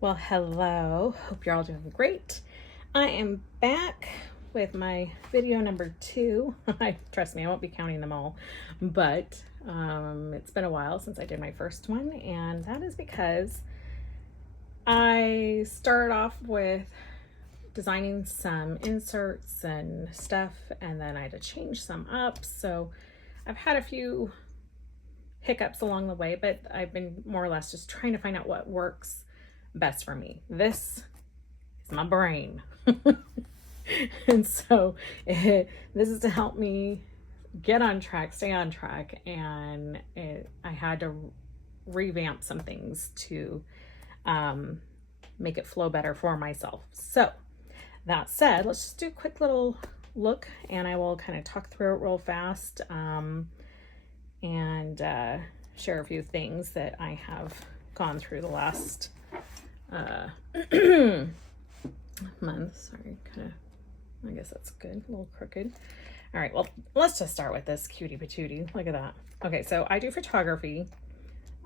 Well, hello. Hope you're all doing great. I am back with my video number 2. Trust me, I won't be counting them all, but it's been a while since I did my first one, and that is because I started off with designing some inserts and stuff, and then I had to change some up. So I've had a few hiccups along the way, but I've been more or less just trying to find out what works best for me. This is my brain. And so this is to help me get on track, stay on track, and I had to revamp some things to make it flow better for myself. So that said, let's just do a quick little look, and I will kind of talk through it real fast and share a few things that I have gone through the last month. Sorry, I guess that's good, a little crooked. All right, well, let's just start with this cutie patootie. Look at that. Okay, so I do photography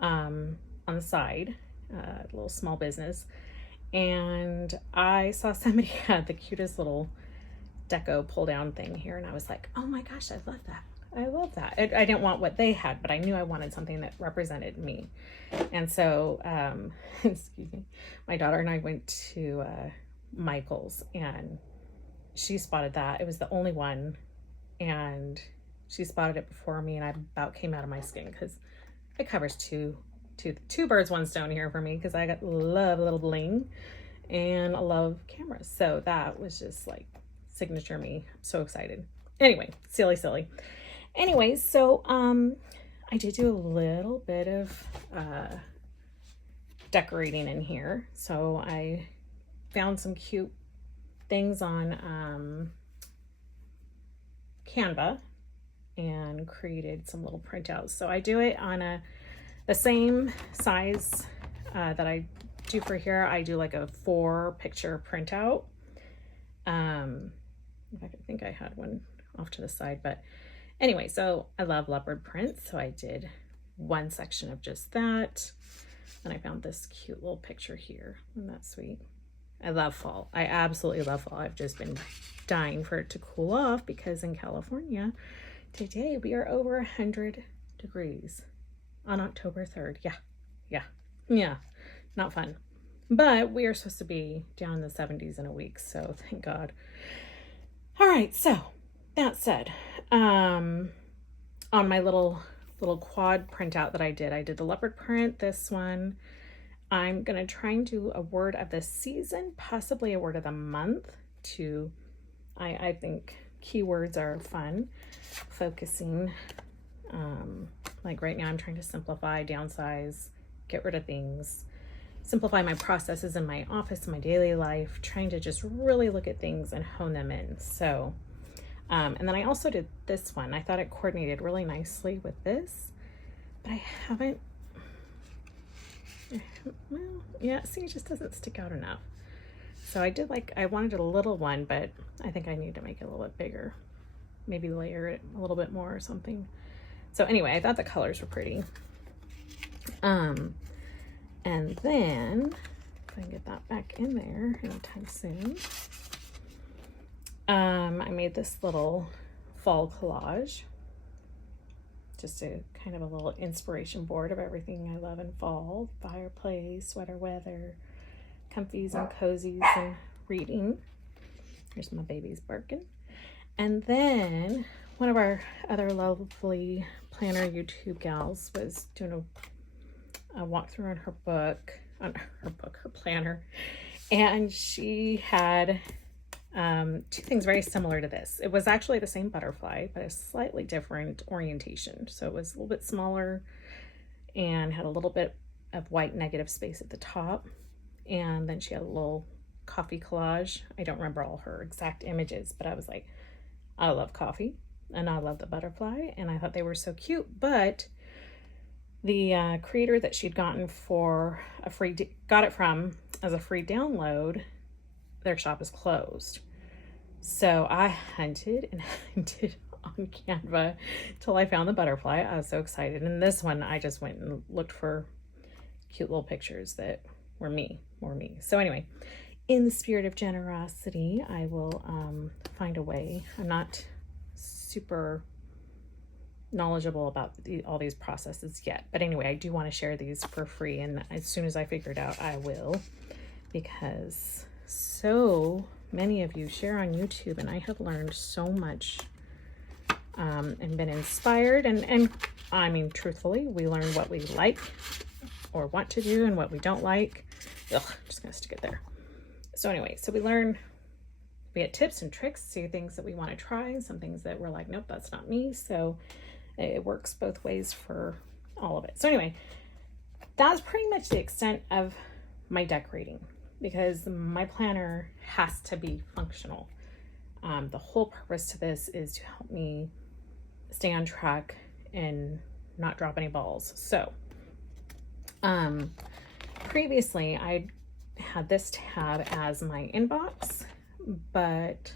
on the side, a little small business, and I saw somebody had the cutest little deco pull down thing here, and I was like, oh my gosh, I love that. I love that. I didn't want what they had, but I knew I wanted something that represented me. And so, excuse me, my daughter and I went to Michael's, and she spotted that. It was the only one, and she spotted it before me, and I about came out of my skin because it covers two birds, one stone here for me, because I love a little bling and I love cameras. So that was just like signature me. I'm so excited. Anyway, silly. Anyways, so I did do a little bit of decorating in here. So I found some cute things on Canva and created some little printouts. So I do it on the same size that I do for here. I do like a 4-picture printout. In fact, I think I had one off to the side, but anyway, so I love leopard print, so I did one section of just that, and I found this cute little picture here. Isn't that sweet? I love fall. I absolutely love fall. I've just been dying for it to cool off because in California today we are over 100 degrees on October 3rd. Yeah, not fun, but we are supposed to be down in the 70s in a week, so thank God. All right, so that said, on my little quad printout that I did the leopard print, this one. I'm going to try and do a word of the season, possibly a word of the month too. I think keywords are fun. Focusing, like right now I'm trying to simplify, downsize, get rid of things, simplify my processes in my office, in my daily life, trying to just really look at things and hone them in. So and then I also did this one. I thought it coordinated really nicely with this, but I haven't, well, yeah, see, it just doesn't stick out enough. So I wanted a little one, but I think I need to make it a little bit bigger, maybe layer it a little bit more or something. So anyway, I thought the colors were pretty. And then if I can get that back in there anytime soon. I made this little fall collage, just a kind of a little inspiration board of everything I love in fall: fireplace, sweater weather, comfies and cozies, and reading. Here's my babies barking. And then one of our other lovely planner YouTube gals was doing a walkthrough on her planner, and she had 2 things very similar to this. It was actually the same butterfly, but a slightly different orientation. So it was a little bit smaller and had a little bit of white negative space at the top. And then she had a little coffee collage. I don't remember all her exact images, but I was like, I love coffee and I love the butterfly, and I thought they were so cute. But the creator that she'd gotten for a got it from as a free download, their shop is closed. So I hunted and hunted on Canva till I found the butterfly. I was so excited. And this one, I just went and looked for cute little pictures that were me, more me. So anyway, in the spirit of generosity, I will find a way. I'm not super knowledgeable about all these processes yet. But anyway, I do want to share these for free. And as soon as I figure it out, I will. Because so many of you share on YouTube, and I have learned so much and been inspired. And I mean, truthfully, we learn what we like or want to do and what we don't like. Ugh, I'm just going to stick it there. So anyway, so we get tips and tricks, see things that we want to try, some things that we're like, nope, that's not me. So it works both ways for all of it. So anyway, that's pretty much the extent of my decorating, because my planner has to be functional. The whole purpose to this is to help me stay on track and not drop any balls. So previously I had this tab as my inbox, but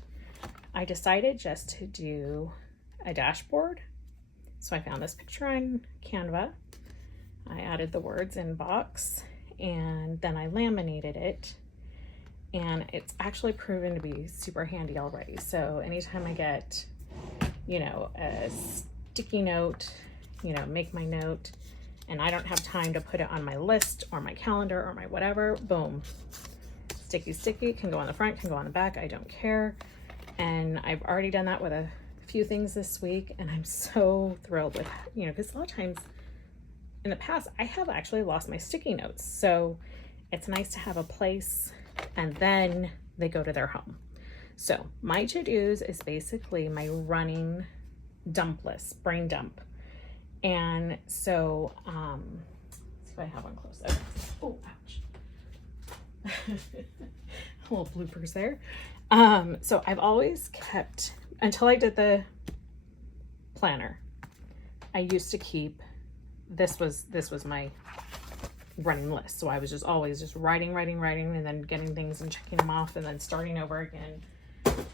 I decided just to do a dashboard. So I found this picture on Canva. I added the words inbox, and then I laminated it, and it's actually proven to be super handy already. So anytime I get, a sticky note, make my note, and I don't have time to put it on my list or my calendar or my whatever, boom, sticky, can go on the front, can go on the back, I don't care. And I've already done that with a few things this week, and I'm so thrilled with, because a lot of times in the past, I have actually lost my sticky notes. So it's nice to have a place, and then they go to their home. So my to-dos is basically my running dump list, brain dump. And so, let's see if I have one close up. Oh, ouch. Little bloopers there. So I've always kept, until I did the planner, I used to keep, this was my running list. So I was just always just writing, and then getting things and checking them off and then starting over again.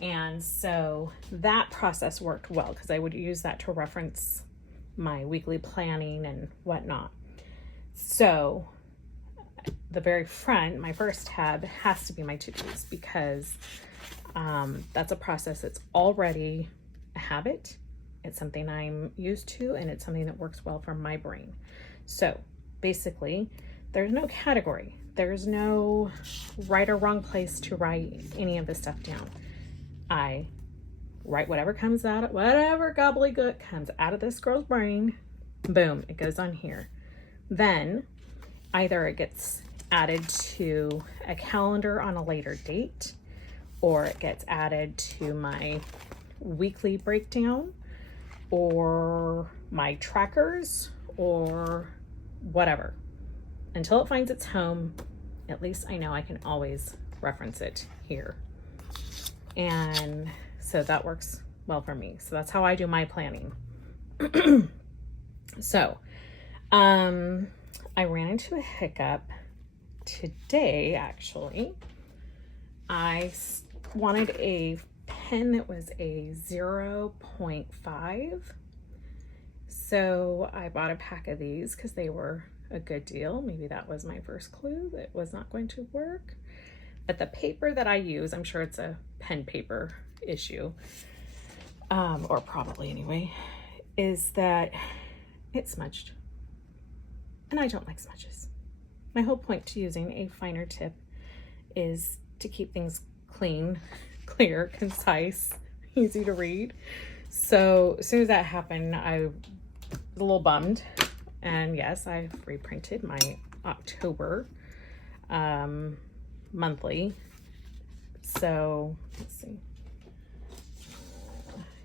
And so that process worked well, because I would use that to reference my weekly planning and whatnot. So the very front, my first tab, has to be my to-dos, because that's a process that's already a habit. It's something I'm used to, and it's something that works well for my brain. So basically, there's no category. There's no right or wrong place to write any of this stuff down. I write whatever comes out, whatever gobbledygook comes out of this girl's brain, boom, it goes on here. Then either it gets added to a calendar on a later date, or it gets added to my weekly breakdown, or my trackers, or whatever. Until it finds its home, at least I know I can always reference it here. And so that works well for me. So that's how I do my planning. So, I ran into a hiccup today, actually. I wanted a pen that was a 0.5. So I bought a pack of these because they were a good deal. Maybe that was my first clue that it was not going to work. But the paper that I use, I'm sure it's a pen paper issue, or probably anyway, is that it's smudged. And I don't like smudges. My whole point to using a finer tip is to keep things clean, clear, concise, easy to read. So as soon as that happened, I was a little bummed. And yes, I've reprinted my October monthly. So let's see.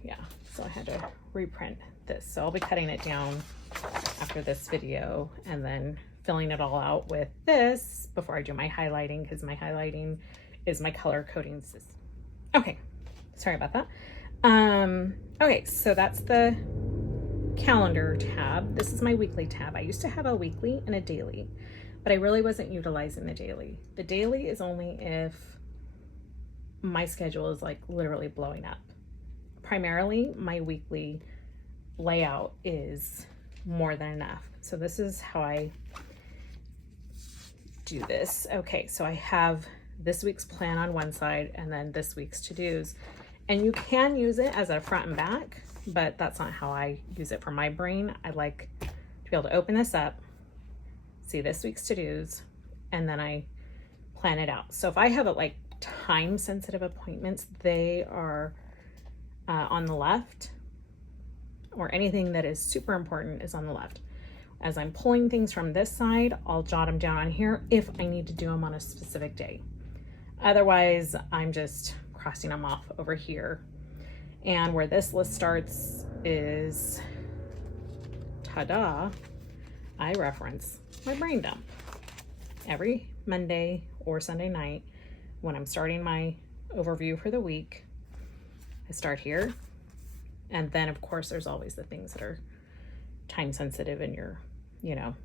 Yeah, so I had to reprint this. So I'll be cutting it down after this video and then filling it all out with this before I do my highlighting, because my highlighting is my color coding system. Okay, sorry about that. Okay, so that's the calendar tab. This is my weekly tab. I used to have a weekly and a daily, but I really wasn't utilizing the daily. The daily is only if my schedule is like literally blowing up. Primarily, my weekly layout is more than enough. So this is how I do this. Okay, so I have this week's plan on one side and then this week's to-dos. And you can use it as a front and back, but that's not how I use it for my brain. I like to be able to open this up, see this week's to-dos, and then I plan it out. So if I have like time sensitive appointments, they are on the left, or anything that is super important is on the left. As I'm pulling things from this side, I'll jot them down on here if I need to do them on a specific day. Otherwise, I'm just crossing them off over here. And where this list starts is, ta-da, I reference my brain dump. Every Monday or Sunday night, when I'm starting my overview for the week, I start here. And then of course there's always the things that are time sensitive and you're, you know,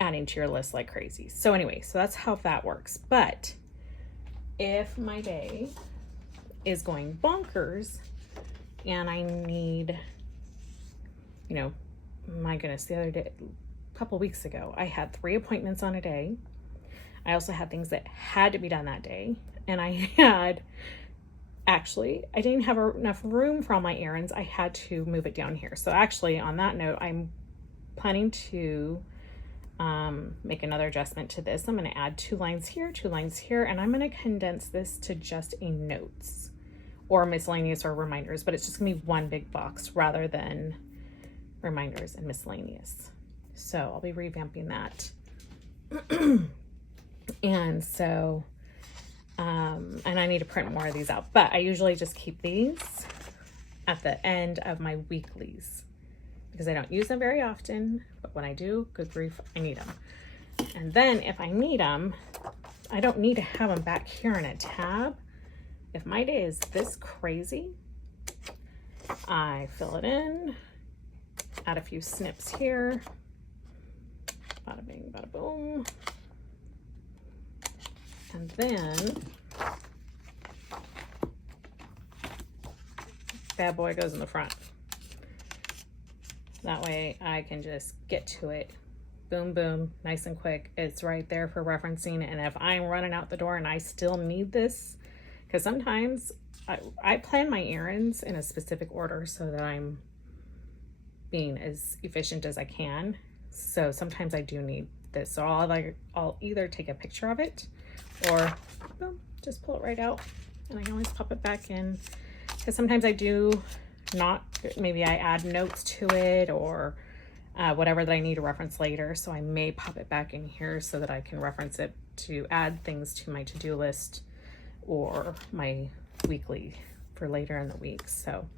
adding to your list like crazy. So anyway, so that's how that works. But if my day is going bonkers and I need, you know, my goodness, the other day, a couple weeks ago, I had 3 appointments on a day. I also had things that had to be done that day. And I had, actually, I didn't have enough room for all my errands. I had to move it down here. So actually, on that note, I'm planning to make another adjustment to this. I'm going to add 2 lines here, 2 lines here, and I'm going to condense this to just a notes or miscellaneous or reminders, but it's just going to be one big box rather than reminders and miscellaneous. So I'll be revamping that. And so, and I need to print more of these out, but I usually just keep these at the end of my weeklies because I don't use them very often, but when I do, good grief, I need them. And then if I need them, I don't need to have them back here in a tab. If my day is this crazy, I fill it in, add a few snips here, bada bing, bada boom. And then bad boy goes in the front. That way I can just get to it. Boom, boom, nice and quick. It's right there for referencing. And if I'm running out the door and I still need this, because sometimes I plan my errands in a specific order so that I'm being as efficient as I can. So sometimes I do need this. So I'll either take a picture of it or boom, just pull it right out, and I can always pop it back in, because sometimes I do not, maybe I add notes to it or whatever that I need to reference later, so I may pop it back in here so that I can reference it to add things to my to-do list or my weekly for later in the week. So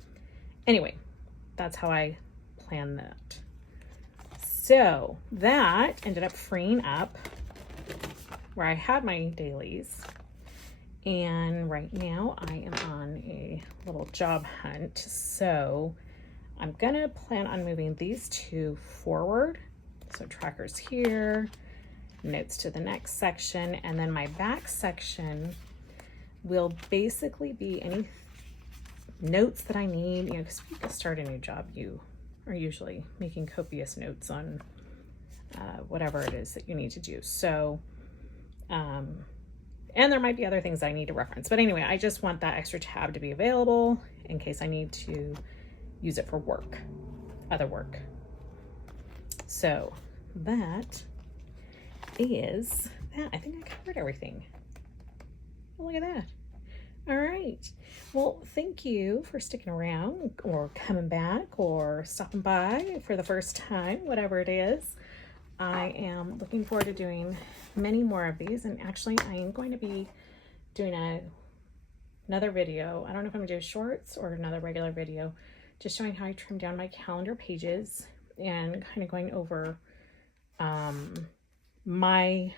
anyway, that's how I plan that. So that ended up freeing up where I had my dailies, and right now I am on a little job hunt. So I'm gonna plan on moving these 2 forward. So trackers here, notes to the next section, and then my back section will basically be any notes that I need, you know, because when you start a new job, you are usually making copious notes on whatever it is that you need to do. So and there might be other things I need to reference, but anyway, I just want that extra tab to be available in case I need to use it for work, other work. So that is that. I think I covered everything. Well, look at that. All right. Well, thank you for sticking around or coming back or stopping by for the first time, whatever it is. I am looking forward to doing many more of these, and actually I am going to be doing another video. I don't know if I'm gonna do shorts or another regular video, just showing how I trim down my calendar pages and kind of going over my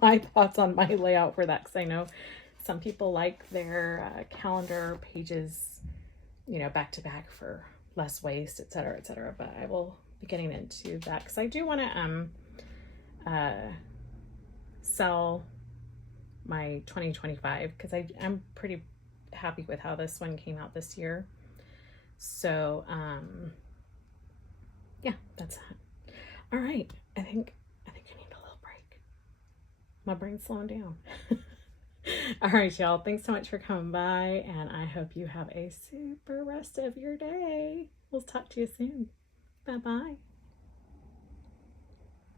my thoughts on my layout for that, because I know some people like their calendar pages, you know, back to back for less waste, etc., etc. But I will be getting into that because I do want to sell my 2025 because I'm pretty happy with how this one came out this year. So yeah, that's that. All right, I think I need a little break. My brain's slowing down. All right, y'all, thanks so much for coming by, and I hope you have a super rest of your day. We'll talk to you soon. Bye bye.